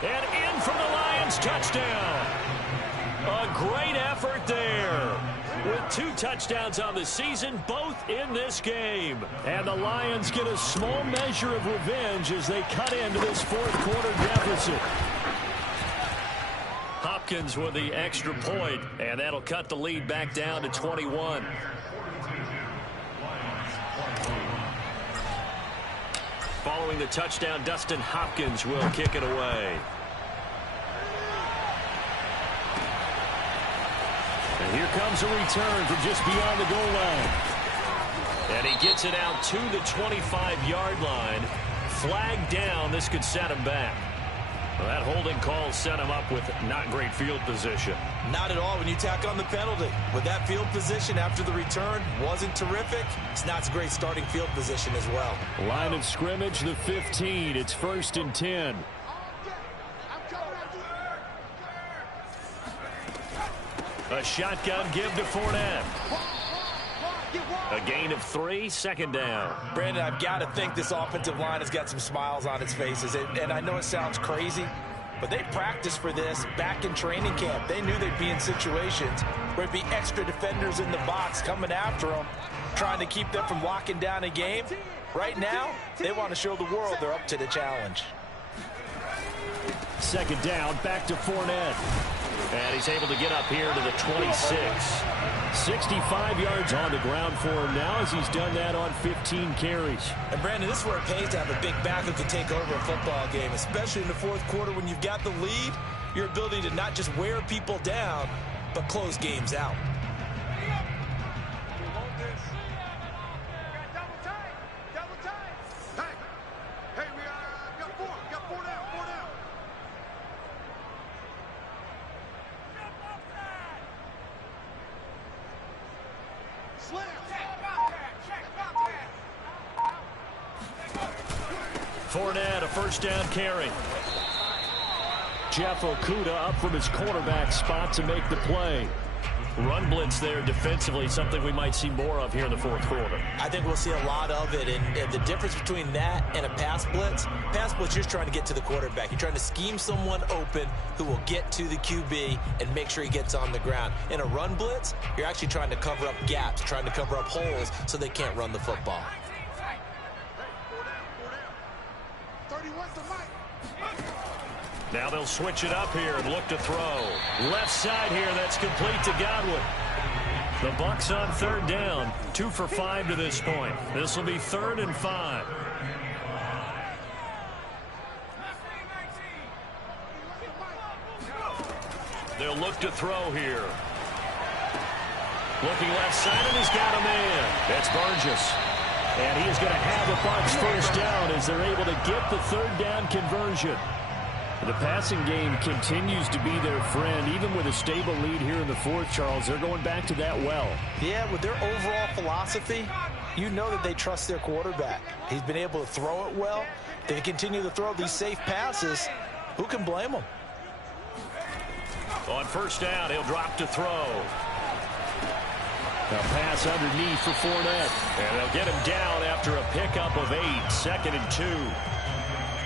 And in from the Lions, touchdown. A great effort touchdowns on the season, both in this game. And the Lions get a small measure of revenge as they cut into this fourth quarter deficit. Hopkins with the extra point, and that'll cut the lead back down to 21. Following the touchdown, Dustin Hopkins will kick it away. And here comes a return from just beyond the goal line. And he gets it out to the 25-yard line. Flag down. This could set him back. Well, that holding call set him up with not great field position. Not at all when you tack on the penalty. With that field position after the return wasn't terrific. It's not a great starting field position as well. Line of scrimmage, the 15. It's 1st and 10. A shotgun give to Fournette. A gain of 3, 2nd down. Brandon, I've got to think this offensive line has got some smiles on its faces. And I know it sounds crazy, but they practiced for this back in training camp. They knew they'd be in situations where there'd be extra defenders in the box coming after them, trying to keep them from locking down a game. Right now, they want to show the world they're up to the challenge. 2nd down, back to Fournette. And he's able to get up here to the 26. 65 yards on the ground for him now as he's done that on 15 carries. And, Brandon, this is where it pays to have a big back who can take over a football game, especially in the fourth quarter when you've got the lead, your ability to not just wear people down, but close games out. Fournette, a 1st down carry. Jeff Okudah up from his quarterback spot to make the play. Run blitz there defensively, something we might see more of here in the fourth quarter. I think we'll see a lot of it, and the difference between that and a pass blitz, you're just trying to get to the quarterback. You're trying to scheme someone open who will get to the QB and make sure he gets on the ground. In a run blitz, you're actually trying to cover up gaps, trying to cover up holes so they can't run the football. Now they'll switch it up here and look to throw. Left side here, that's complete to Godwin. The Bucs on 3rd down, 2 for 5 to this point. This will be 3rd and 5. They'll look to throw here. Looking left side, and he's got a man. That's Burgess. And he is going to have the Bucs 1st down as they're able to get the 3rd down conversion. The passing game continues to be their friend, even with a stable lead here in the fourth, Charles. They're going back to that well. Yeah, with their overall philosophy, you know that they trust their quarterback. He's been able to throw it well. They continue to throw these safe passes. Who can blame them? On 1st down, he'll drop to throw. A pass underneath for Fournette. And they'll get him down after a pickup of 8, 2nd and 2.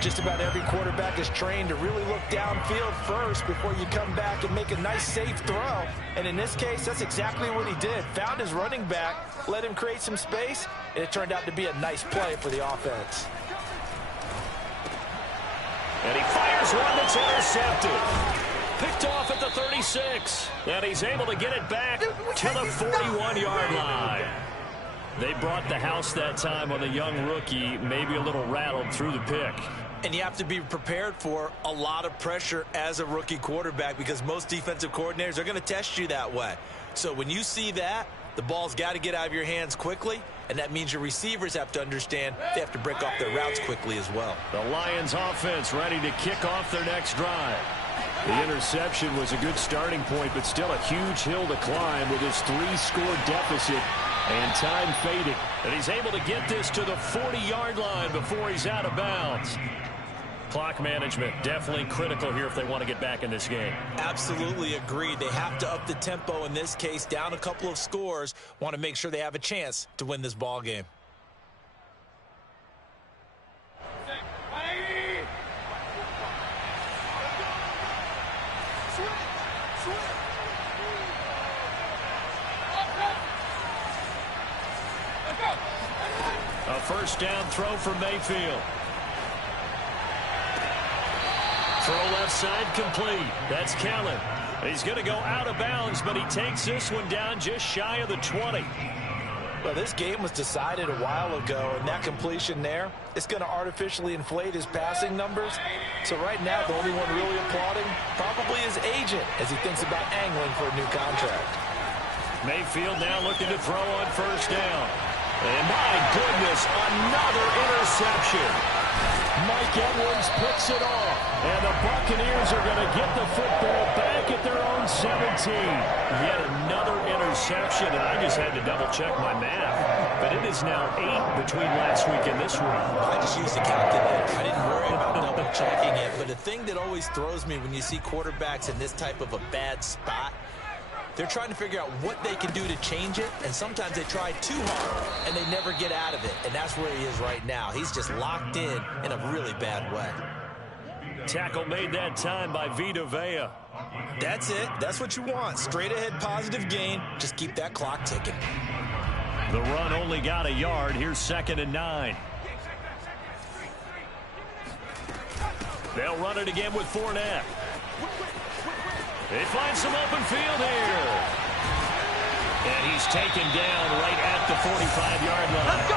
Just about every quarterback is trained to really look downfield first before you come back and make a nice, safe throw. And in this case, that's exactly what he did. Found his running back, let him create some space, and it turned out to be a nice play for the offense. And he fires one that's intercepted. Picked off at the 36. And he's able to get it back to the 41-yard line. They brought the house that time on the young rookie, maybe a little rattled through the pick. And you have to be prepared for a lot of pressure as a rookie quarterback because most defensive coordinators are going to test you that way. So when you see that, the ball's got to get out of your hands quickly, and that means your receivers have to understand they have to break off their routes quickly as well. The Lions offense ready to kick off their next drive. The interception was a good starting point, but still a huge hill to climb with his 3-score deficit and time fading. And he's able to get this to the 40-yard line before he's out of bounds. Clock management definitely critical here if they want to get back in this game. Absolutely agreed. They have to up the tempo in this case, down a couple of scores, want to make sure they have a chance to win this ball game. A first down throw for Mayfield. Throw left side complete. That's Kellen. He's going to go out of bounds, but he takes this one down just shy of the 20. Well, this game was decided a while ago, and that completion there, it's going to artificially inflate his passing numbers. So right now, the only one really applauding probably his agent as he thinks about angling for a new contract. Mayfield now looking to throw on first down. And my goodness, another interception. Mike Edwards picks it off. And the Buccaneers are going to get the football back at their own 17. Yet another interception, and I just had to double-check my math. But it is now 8 between last week and this week. I just used a calculator. I didn't worry about double-checking it. But the thing that always throws me when you see quarterbacks in this type of a bad spot, they're trying to figure out what they can do to change it, and sometimes they try too hard, and they never get out of it. And that's where he is right now. He's just locked in a really bad way. Tackle made that time by Vita Vea. That's it. That's what you want. Straight ahead positive gain. Just keep that clock ticking. The run only got a yard. Here's 2nd and 9. They'll run it again with Fournette. They find some open field here. And he's taken down right at the 45-yard line.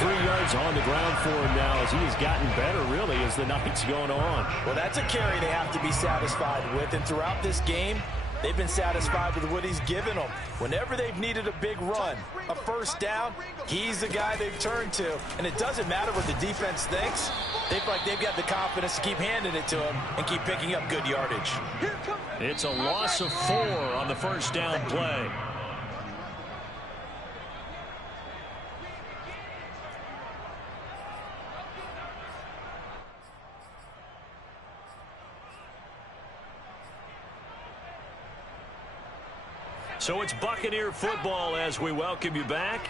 103 yards on the ground for him now as he has gotten better, really, as the night's going on. Well, that's a carry they have to be satisfied with. And throughout this game, they've been satisfied with what he's given them. Whenever they've needed a big run, a first down, he's the guy they've turned to. And it doesn't matter what the defense thinks. They feel like they've got the confidence to keep handing it to him and keep picking up good yardage. It's a loss of 4 on the first down play. So it's Buccaneer football as we welcome you back.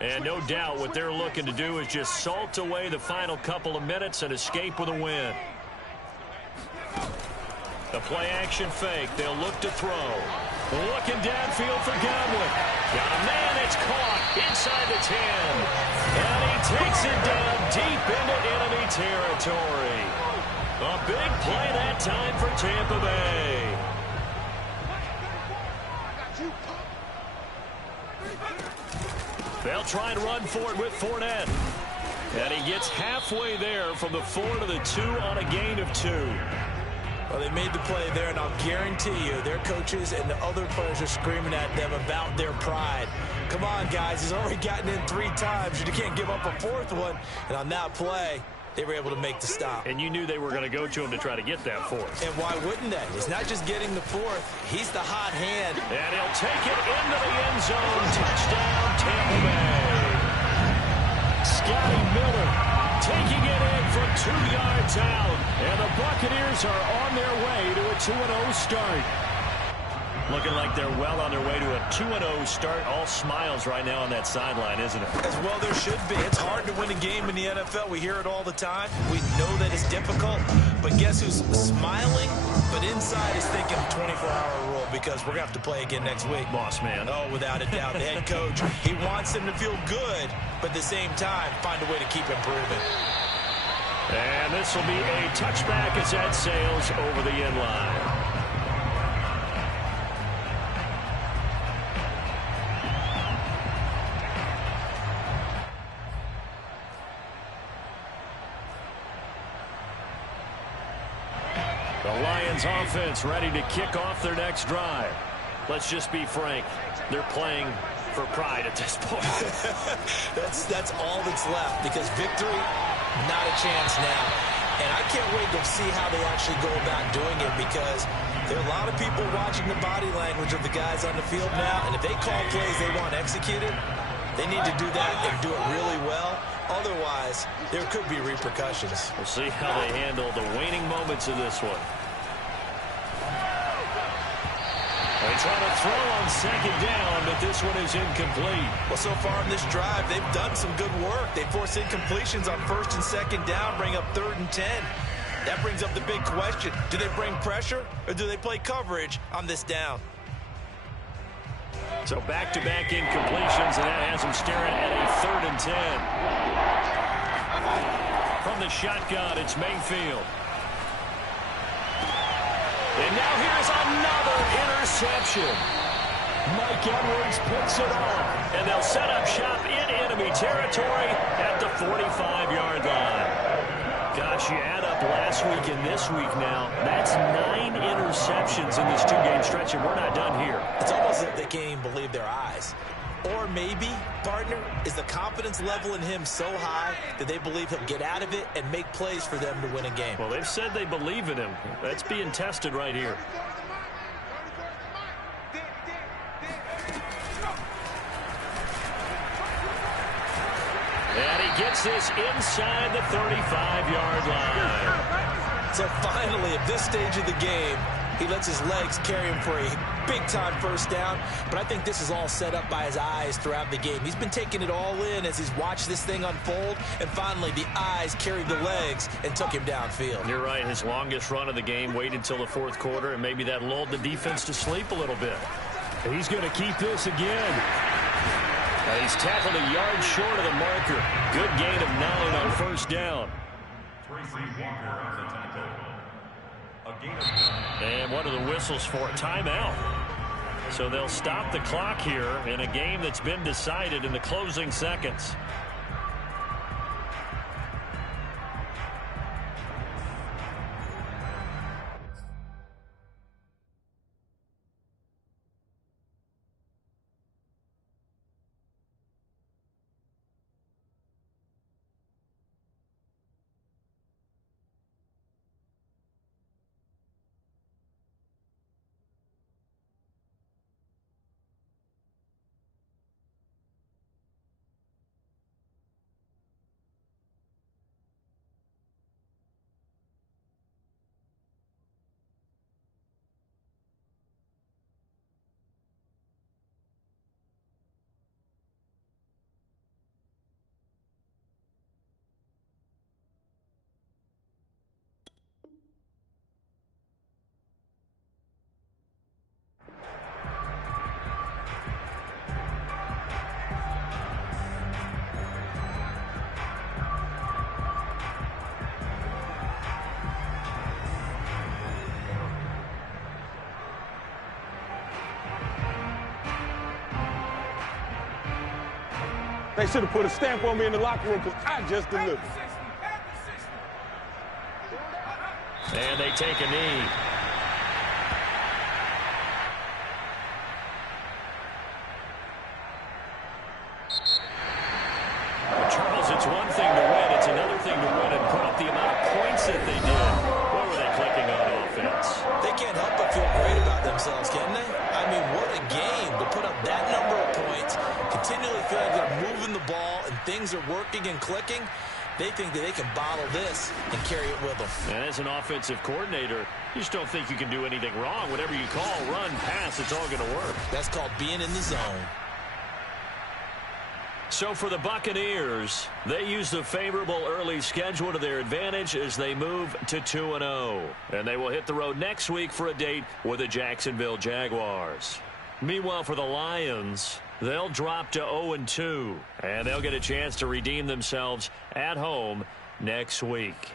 And no doubt what they're looking to do is just salt away the final couple of minutes and escape with a win. The play-action fake. They'll look to throw. Looking downfield for Godwin. Got a man. It's caught inside the 10. And he takes it down deep into enemy territory. A big play that time for Tampa Bay. They'll try and run for it with Fournette. And he gets halfway there from the 4 to the 2 on a gain of 2. Well, they made the play there, and I'll guarantee you their coaches and the other players are screaming at them about their pride. Come on, guys. He's already gotten in 3 times. You can't give up a 4th one. And on that play, they were able to make the stop. And you knew they were going to go to him to try to get that 4th. And why wouldn't they? It's not just getting the 4th. He's the hot hand. And he'll take it into the end zone. Touchdown, Tampa Bay. Scotty Miller taking it in from 2 yards out. And the Buccaneers are on their way to a 2-0 start. Looking like they're well on their way to a 2-0 start. All smiles right now on that sideline, isn't it? As well there should be. It's hard to win a game in the NFL. We hear it all the time. We know that it's difficult. But guess who's smiling? But inside is thinking 24-hour rule because we're going to have to play again next week. Boss man. Oh, without a doubt. The head coach, he wants them to feel good, but at the same time, find a way to keep improving. And this will be a touchback as that sails over the end line. The Lions offense ready to kick off their next drive. Let's just be frank. They're playing for pride at this point. That's all that's left because victory, not a chance now. And I can't wait to see how they actually go about doing it because there are a lot of people watching the body language of the guys on the field now. And if they call plays they want executed, they need to do that and do it really well. Otherwise, there could be repercussions. We'll see how they handle the waning moments of this one. They try to throw on second down, but this one is incomplete. Well, so far in this drive, they've done some good work. They force incompletions on 1st and 2nd down, bring up 3rd and 10. That brings up the big question. Do they bring pressure or do they play coverage on this down? So back-to-back incompletions, and that has him staring at a 3rd and 10. From the shotgun, it's Mayfield. And now here's another interception. Mike Edwards picks it off. And they'll set up shop in enemy territory at the 45-yard line. Gosh, you add up last week and this week now. That's 9 interceptions in this 2-game stretch, and we're not done here. It's almost like they can't even believe their eyes. Or maybe, partner, is the confidence level in him so high that they believe he'll get out of it and make plays for them to win a game. Well, they've said they believe in him. That's being tested right here. And he gets this inside the 35-yard line. So finally, at this stage of the game, he lets his legs carry him for a big-time first down. But I think this is all set up by his eyes throughout the game. He's been taking it all in as he's watched this thing unfold. And finally, the eyes carried the legs and took him downfield. You're right. His longest run of the game waited until the 4th quarter, and maybe that lulled the defense to sleep a little bit. He's going to keep this again. And he's tackled a yard short of the marker. Good gain of 9 on first down. And what are the whistles for? Timeout. So they'll stop the clock here in a game that's been decided in the closing seconds. They should have put a stamp on me in the locker room because I just delivered. And they take a knee. Charles, it's one thing to win. It's another thing to win and put up the amount of points that they did. What were they clicking on offense? They can't help but feel great about themselves, can they? I mean, what a game to put up that number of points, continually feel like they're moving the ball and things are working and clicking. They think that they can bottle this and carry it with them. And as an offensive coordinator, you just don't think you can do anything wrong. Whatever you call, run, pass, it's all going to work. That's called being in the zone. So for the Buccaneers, they use the favorable early schedule to their advantage as they move to 2-0. And they will hit the road next week for a date with the Jacksonville Jaguars. Meanwhile, for the Lions, they'll drop to 0-2. And they'll get a chance to redeem themselves at home next week.